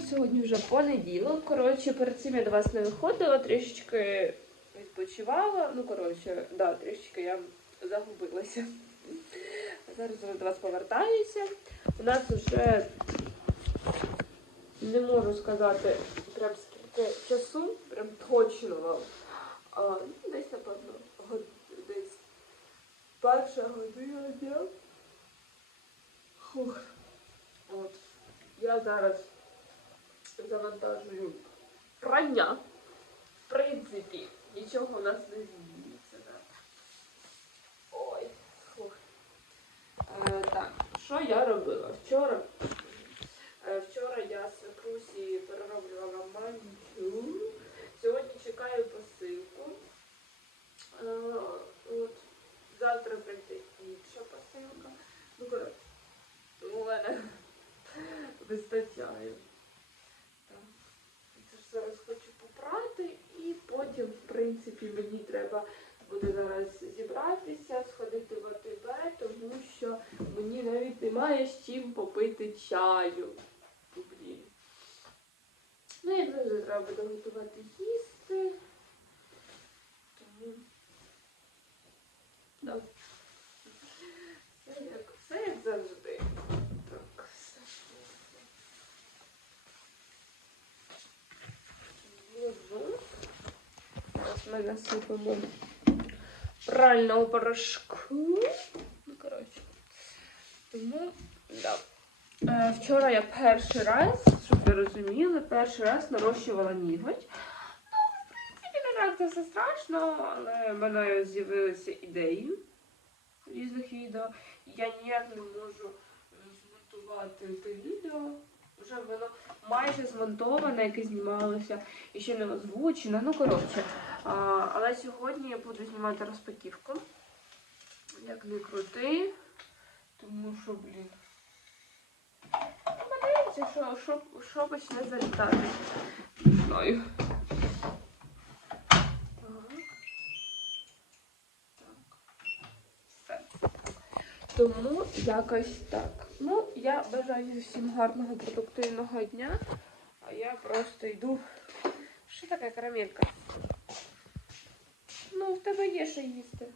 сьогодні вже понеділок. Коротше, перед цим я до вас не виходила, трішечки відпочивала. Ну, коротше, да, трішечки я загубилася. Зараз до вас повертаюся. У нас вже не можу сказати прям скільки часу, прям точно. А, ну, десь, напевно, год- десь перша година дня. От. Я зараз завантажую прання. В принципі, нічого у нас не змінюється. Ой, фух. Е, так, що я робила? Вчора, е, вчора я свекрусі перероблювала манчу. Сьогодні чекаю посилку. Е, от. Завтра прийде інша посилка. Ну, коротше, у мене вистачає. Так. Це ж зараз хочу попрати і потім, в принципі, мені треба буде зараз зібратися, сходити в АТБ, тому що мені навіть немає з чим попити чаю. Блін. Ну, як завжди треба буде готувати їсти. Тому. Да. Все як, все як завжди. Так, все. Ложу. Зараз ми насипемо прального порошку. Ну, коротше. Тому, да. Е, вчора я перший раз, щоб ви розуміли, перший раз нарощувала ніготь. Ну, в принципі, не так це все страшно, але в мене з'явилися ідеї різних відео. Я ніяк не можу змонтувати те відео. Вже воно майже змонтоване, яке знімалося, і ще не озвучено. Ну, коротше. А, але сьогодні я буду знімати розпаківку. Як не крути. Тому що, блін. Подивіться, що, що, що почне залітати. Не знаю. Тому якось так. Ну, я бажаю всім гарного продуктивного дня. А я просто йду. Що таке карамелька? Ну, в тебе є що їсти.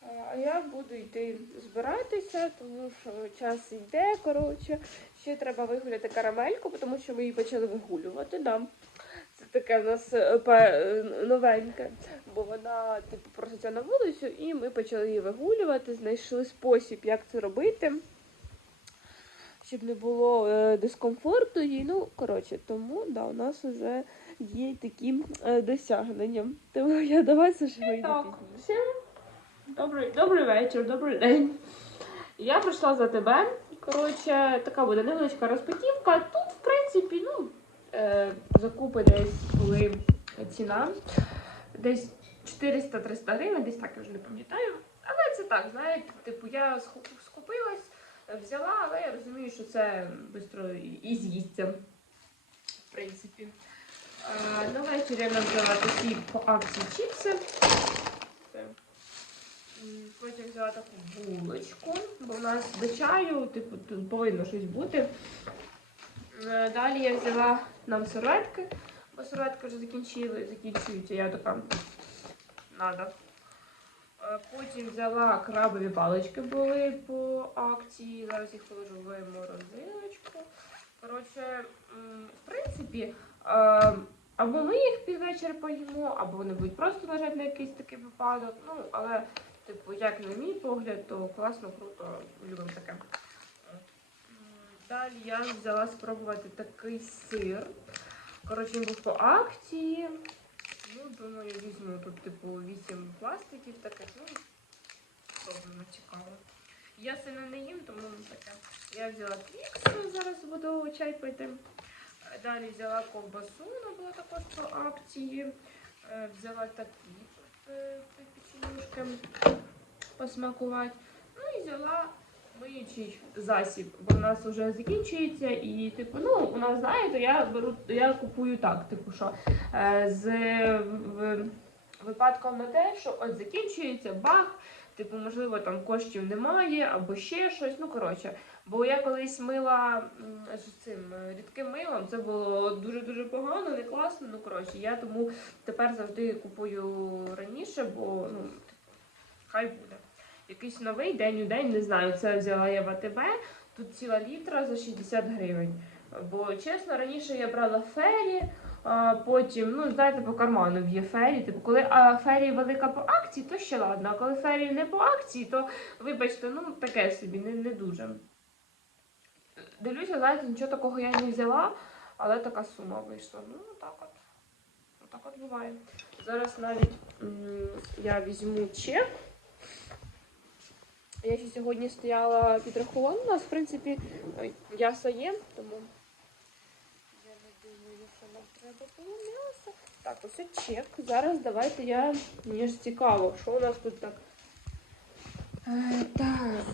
А, я буду йти збиратися, тому що час йде, коротше. Ще треба вигуляти карамельку, тому що ми її почали вигулювати. Да. Це таке в нас е, е, новеньке, бо вона типу проситься на вулицю, і ми почали її вигулювати, знайшли спосіб, як це робити, щоб не було е, дискомфорту їй. Ну, коротше, тому да, у нас вже є такі е, досягнення. Тому я вже вийду Так, всім добрий, добрий вечір, добрий день. Я прийшла за тебе. Коротше, така буде невеличка розпаківка. Тут, в принципі, ну, е, закупи десь були ціна. Десь 400-300 гривень, десь так я вже не пам'ятаю. Але це так, знаєте, типу, я скупилась, взяла, але я розумію, що це швидко і з'їсться. В принципі. На вечір я взяла такі по акції чіпси. Потім взяла таку булочку, бо в нас до чаю, типу, тут повинно щось бути. Е, Далі я взяла нам серветки, бо серветки вже закінчили, закінчуються, я така надо. Потім взяла крабові палички були по акції. Зараз їх положу в морозилочку. Коротше, в принципі, е, або ми їх під вечір поїмо, або вони будуть просто лежати на якийсь такий випадок. Ну, але, типу, як на мій погляд, то класно, круто, любимо таке. Далі я взяла спробувати такий сир. Коротше, він був по акції. Ну, думаю, візьму тут, типу, 8 пластиків таких. Ну, спробуємо цікаво. Я сильно не їм, тому таке. Я взяла твікс, зараз буду чай пити. Далі взяла ковбасу, вона була також по акції. Е, Взяла такі печенюшки посмакувати. Ну і взяла миючий засіб, бо в нас вже закінчується. І, типу, ну, у нас, знаєте, я беру, я купую так, типу, що е, з в, випадком на те, що от закінчується бах, типу, можливо, там коштів немає або ще щось. Ну, коротше. Бо я колись мила з цим е, рідким милом, це було дуже-дуже погано, не класно. Ну, коротше, я тому тепер завжди купую раніше, бо ну, типу, хай буде. Якийсь новий день у день, не знаю, це взяла я в АТБ, тут ціла літра за 60 гривень. Бо чесно, раніше я брала фері, а потім, ну, знаєте, по карману б'є фері. Типу, коли а, фері велика по акції, то ще ладно. А коли фері не по акції, то вибачте, ну таке собі, не, не дуже. Дивлюся, знаєте, нічого такого я не взяла, але така сума вийшла. Ну, так от. Так от буває. Зараз навіть я візьму чек. Я ще сьогодні стояла підрахувала. У нас, в принципі, ой, м'ясо є, тому я не думаю, що нам треба було м'ясо. Так, ось чек. Зараз давайте я. Мені ж цікаво, що у нас тут так. Е, так.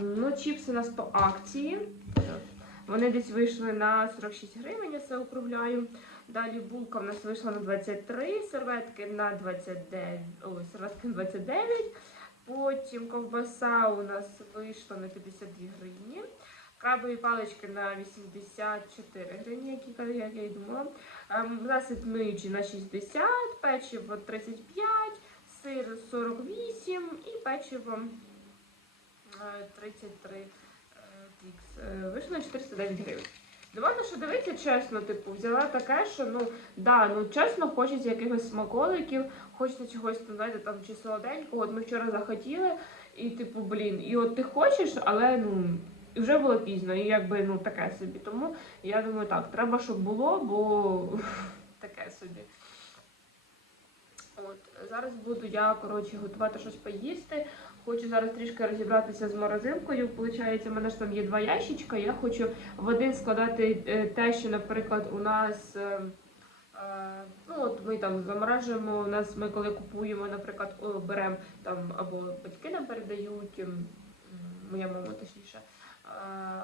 Ну, чіпси у нас по акції. Вони десь вийшли на 46 гривень, я це округляю. Далі булка в нас вийшла на 23, серветки на 29, ой, серветки на 29. Потім ковбаса у нас вийшла на 52 гривні. Крабові палички на 84 гривні, як я, як я й думала. Ем, Засіб миючий на 60, печиво 35, сир 48 і печиво е, 33 е, пікс. Е, Вийшло на 409 гривень. Думаю, що дивіться чесно, типу, взяла таке, що ну да, ну чесно, хочеться якихось смаколиків, хочеться чогось, ну, знаєте, там чи солоденького. От ми вчора захотіли, і типу, блін, і от ти хочеш, але ну вже було пізно, і якби ну таке собі. Тому я думаю, так, треба, щоб було, бо таке собі. От, зараз буду я, коротше, готувати щось поїсти. Хочу зараз трішки розібратися з морозилкою. Получається, у мене ж там є два ящичка. Я хочу в один складати е, те, що, наприклад, у нас. е, е, Ну, от ми там заморажуємо. У нас ми коли купуємо, наприклад, беремо там або батьки нам передають, моя мама точніше,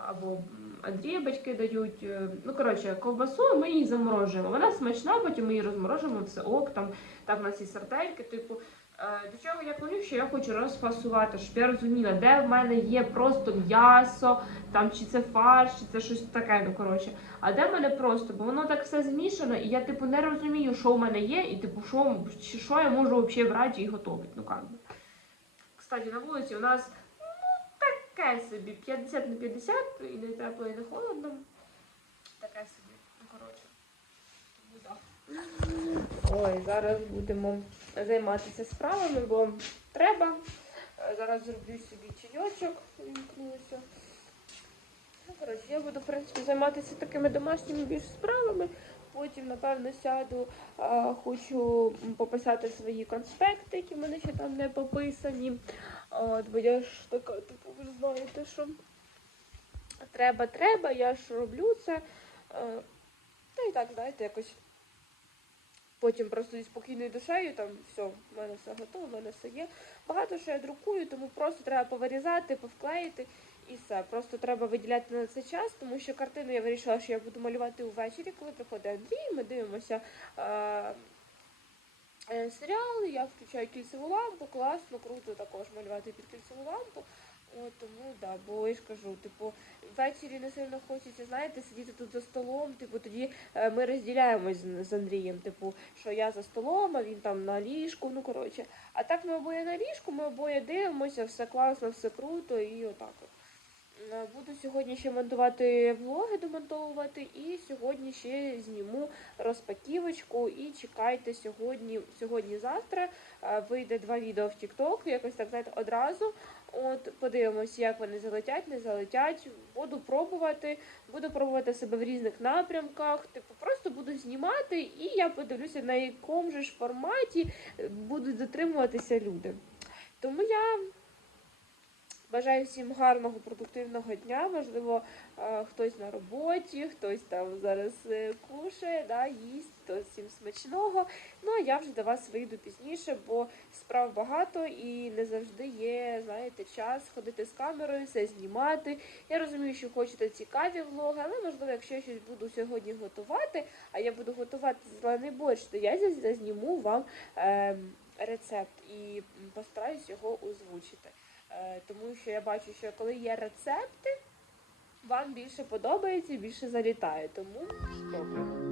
або Андрія батьки дають. Ну, коротше, ковбасу ми її заморожуємо. Вона смачна, потім ми її розморожуємо, все ок, там так у нас і сардельки, типу. Е, До чого я клоню, що я хочу розфасувати, щоб я розуміла, де в мене є просто м'ясо, там чи це фарш, чи це щось таке, ну коротше. А де в мене просто, бо воно так все змішано, і я типу не розумію, що в мене є, і типу, що, що я можу взагалі брати і готувати. Ну як би. Кстати, на вулиці у нас ну таке собі, 50 на 50, і не тепло, і не холодно. Таке собі, ну коротше. Тому так. Ой, зараз будемо займатися справами, бо треба. Е, Зараз зроблю собі чайочок, вімкнулося. Ну, коротше, я буду, в принципі, займатися такими домашніми більш справами. Потім, напевно, сяду, хочу пописати свої конспекти, які в мене ще там не пописані. От, бо я ж така, типу, ви знаєте, що треба, треба, я ж роблю це. Е, Та і так, знаєте, якось Потім просто зі спокійною душею, там все, в мене все готово, в мене все є. Багато що я друкую, тому просто треба повирізати, повклеїти і все. Просто треба виділяти на це час, тому що картину я вирішила, що я буду малювати увечері, коли приходить Андрій. Ми дивимося е- е, я включаю кільцеву лампу, класно, круто також малювати під кільцеву лампу. От, тому да, бо я ж кажу, типу, ввечері не сильно хочеться, знаєте, сидіти тут за столом, типу, тоді е, ми розділяємось з, з Андрієм, типу, що я за столом, а він там на ліжку, ну коротше. А так ми обоє на ліжку, ми обоє дивимося, все класно, все круто і отак от. Е, Буду сьогодні ще монтувати влоги, домонтовувати, і сьогодні ще зніму розпаківочку. І чекайте сьогодні, сьогодні-завтра е, вийде два відео в TikTok, якось так знаєте, одразу. От подивимось, як вони залетять, не залетять. Буду пробувати, буду пробувати себе в різних напрямках. Типу, просто буду знімати, і я подивлюся, на якому ж форматі будуть дотримуватися люди. Тому я бажаю всім гарного, продуктивного дня. Можливо, е, хтось на роботі, хтось там зараз е, кушає, да, їсть, то всім смачного. Ну а я вже до вас вийду пізніше, бо справ багато і не завжди є, знаєте, час ходити з камерою, все знімати. Я розумію, що хочете цікаві влоги, але можливо, якщо я щось буду сьогодні готувати, а я буду готувати зелений борщ, то я зазніму вам. ем, рецепт і постараюсь його озвучити. Е, тому що я бачу, що коли є рецепти, вам більше подобається, і більше залітає. Тому спробуємо.